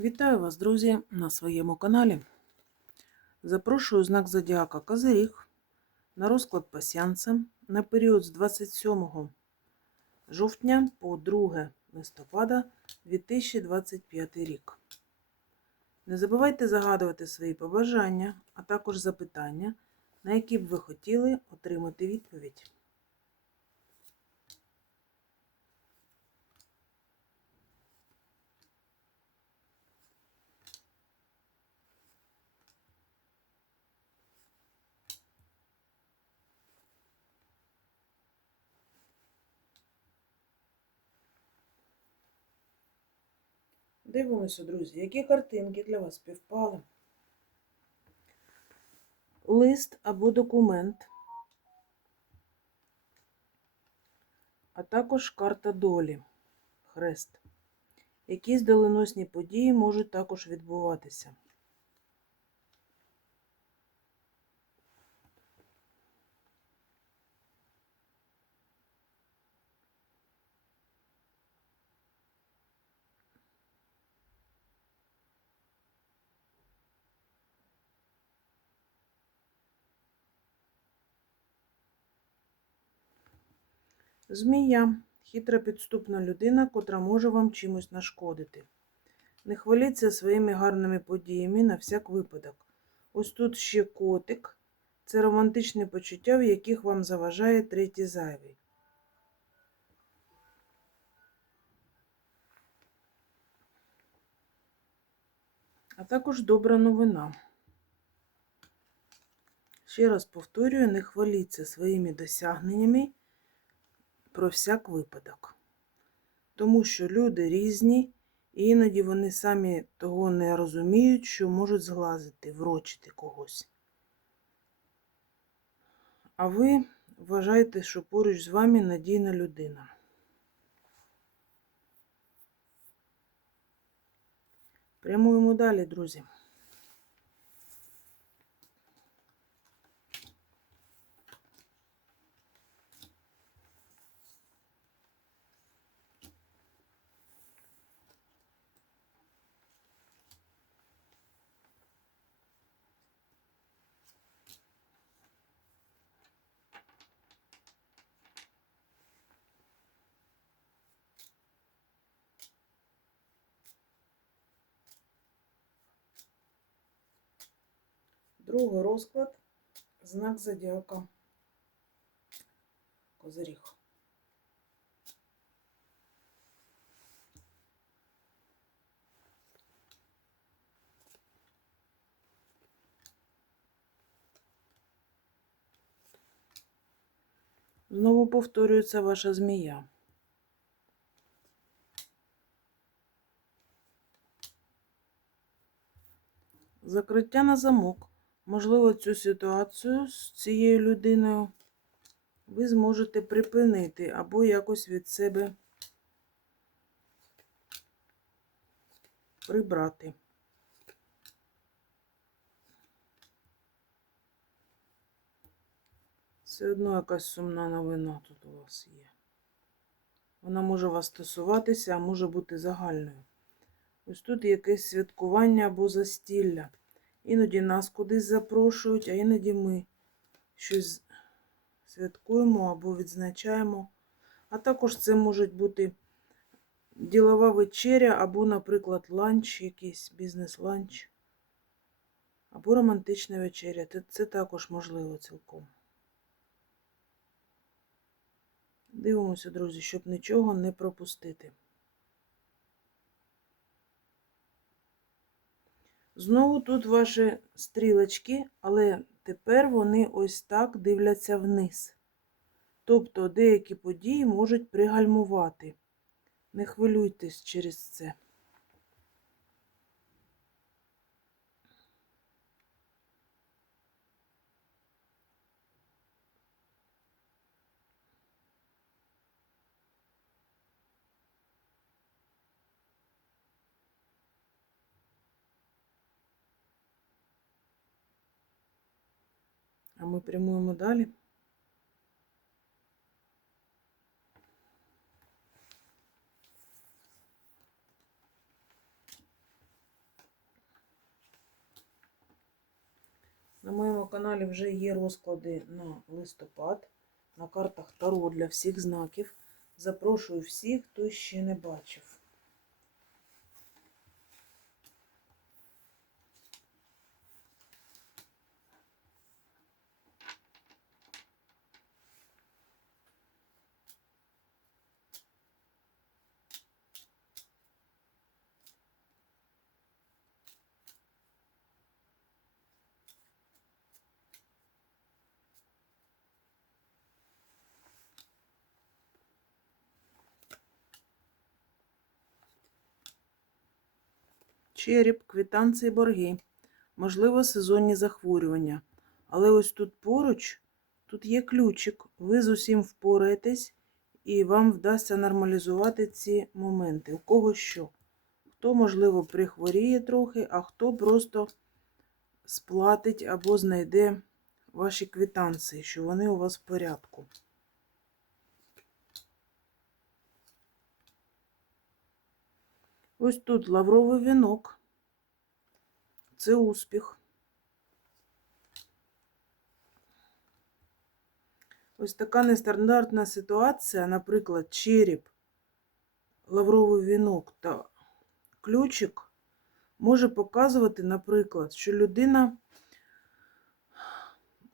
Вітаю вас, друзі, на своєму каналі. Запрошую знак Зодіака Козиріг на розклад пасіанса на період з 27 жовтня по 2 листопада 2025 рік. Не забувайте загадувати свої побажання, а також запитання, на які б ви хотіли отримати відповідь. Дивимося, друзі, які картинки для вас співпали. Лист або документ, а також карта долі, хрест. Якісь доленосні події можуть також відбуватися. Змія хитра підступна людина, котра може вам чимось нашкодити. Не хваліться своїми гарними подіями на всяк випадок. Ось тут ще котик. Це романтичні почуття, в яких вам заважає третій зайвий. А також добра новина. Ще раз повторюю, не хваліться своїми досягненнями про всяк випадок. Тому що люди різні, і іноді вони самі того не розуміють, що можуть зглазити, врочити когось. А ви вважаєте, що поруч з вами надійна людина. Прямуємо далі, друзі. Другий розклад, знак зодіака Козиріг. Знову повторюється ваша змія. Закриття на замок. Можливо, цю ситуацію з цією людиною ви зможете припинити або якось від себе прибрати. Все одно якась сумна новина тут у вас є. Вона може вас стосуватися, а може бути загальною. Ось тут якесь святкування або застілля. Іноді нас кудись запрошують, а іноді ми щось святкуємо або відзначаємо. А також це може бути ділова вечеря, або, наприклад, ланч, якийсь бізнес-ланч, або романтична вечеря. Це також можливо цілком. Дивимося, друзі, щоб нічого не пропустити. Знову тут ваші стрілочки, але тепер вони ось так дивляться вниз. Тобто деякі події можуть пригальмувати. Не хвилюйтесь через це. А ми прямуємо далі. На моєму каналі вже є е розклади на листопад, на картах Таро для всіх знаків. Запрошую всіх, хто ще не бачив. Череп, квитанції, борги. Можливо, сезонні захворювання. Але ось тут поруч, тут є ключик. Ви з усім впораєтесь і вам вдасться нормалізувати ці моменти. У кого що. Хто, можливо, прихворіє трохи, а хто просто сплатить або знайде ваші квитанції, що вони у вас в порядку. Ось тут лавровий вінок. Це успіх. Ось така нестандартна ситуація, наприклад, череп, лавровий вінок та ключик може показувати, наприклад, що людина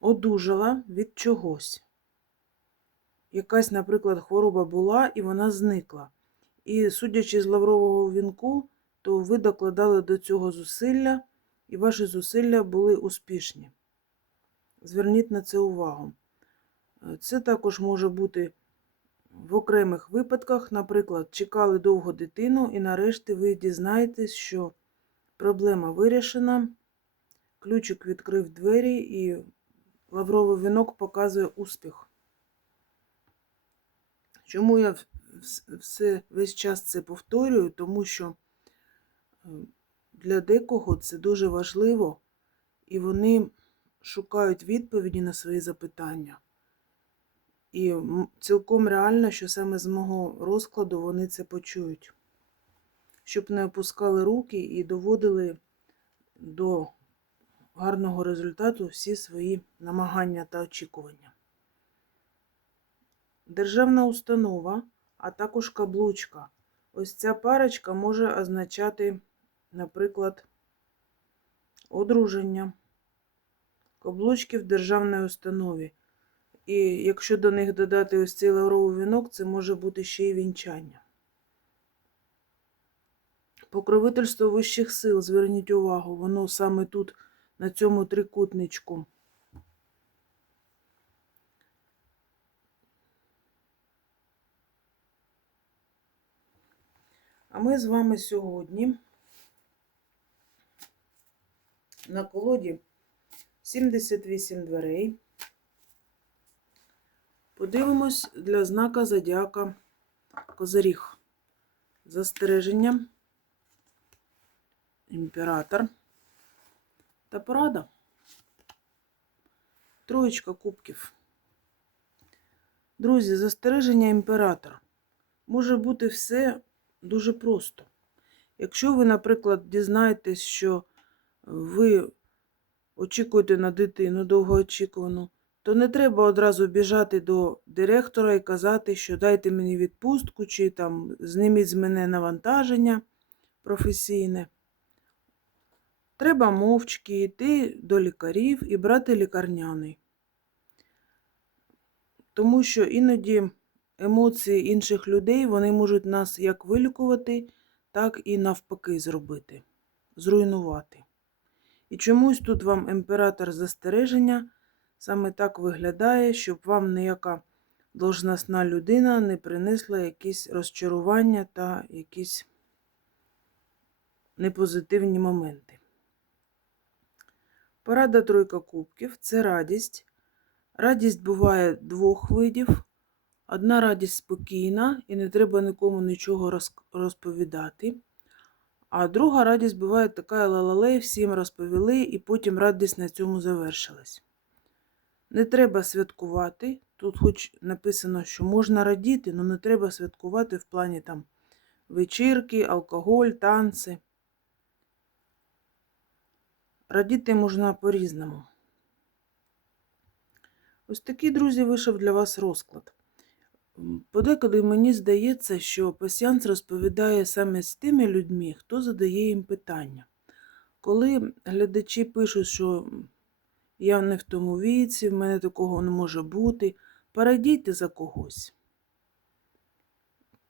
одужала від чогось. Якась, наприклад, хвороба була і вона зникла. І судячи з лаврового вінку, то ви докладали до цього зусилля, і ваші зусилля були успішні. Зверніть на це увагу. Е, Це також може бути в окремих випадках, наприклад, чекали довго дитину, і нарешті ви дізнаєтесь, що проблема вирішена, ключик відкрив двері, і лавровий вінок показує успіх. Чому я все весь час це повторюю, тому що е, для декого це дуже важливо, і вони шукають відповіді на свої запитання. І цілком реально, що саме з мого розкладу вони це почують, щоб не опускали руки і доводили до гарного результату всі свої намагання та очікування. Державна установа, а також каблучка. Ось ця парочка може означати, наприклад, одруження, каблучки в державній установі. І якщо до них додати ось цей лавровий вінок, це може бути ще й вінчання. Покровительство вищих сил, зверніть увагу, воно саме тут, на цьому трикутничку. А ми з вами сьогодні на колоді 78 дверей. Подивимось для знака зодіака Козиріг. Застереження, імператор та порада. Троєчка кубків. Друзі, застереження імператор. Може бути все дуже просто. Якщо ви, наприклад, дізнаєтесь, що ви очікуєте на дитину довгоочікувану, то не треба одразу біжати до директора і казати, що дайте мені відпустку, чи там зніміть з мене навантаження професійне. Треба мовчки йти до лікарів і брати лікарняний. Тому що іноді емоції інших людей вони можуть нас як вилікувати, так і навпаки зробити, зруйнувати. І чомусь тут вам імператор застереження саме так виглядає, щоб вам ніяка должностна людина не принесла якісь розчарування та якісь непозитивні моменти. Порада тройка кубків це радість. Радість буває двох видів. Одна радість спокійна і не треба нікому нічого розповідати. А друга радість буває така лалалей, всім розповіли, і потім радість на цьому завершилась. Не треба святкувати. Тут хоч написано, що можна радіти, але не треба святкувати в плані там вечірки, алкоголь, танці. Радіти можна по-різному. Ось такий, друзі, вийшов для вас розклад. Подекуди мені здається, що пасіанс розповідає саме з тими людьми, хто задає їм питання. Коли глядачі пишуть, що я не в тому віці, в мене такого не може бути, перейдіть за когось.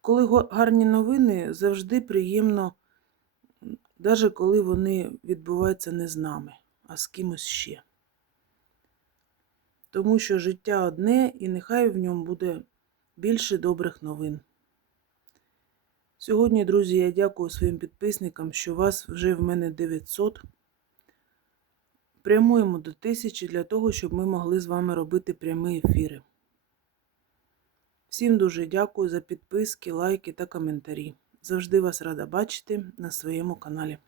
Коли гарні новини, завжди приємно, навіть коли вони відбуваються не з нами, а з кимось ще. Тому що життя одне, і нехай в ньому буде більше добрих новин. Сьогодні, друзі, я дякую своїм підписникам, що вас вже в мене 900. Прямуємо до тисячі для того, щоб ми могли з вами робити прямі ефіри. Всім дуже дякую за підписки, лайки та коментарі. Завжди вас рада бачити на своєму каналі.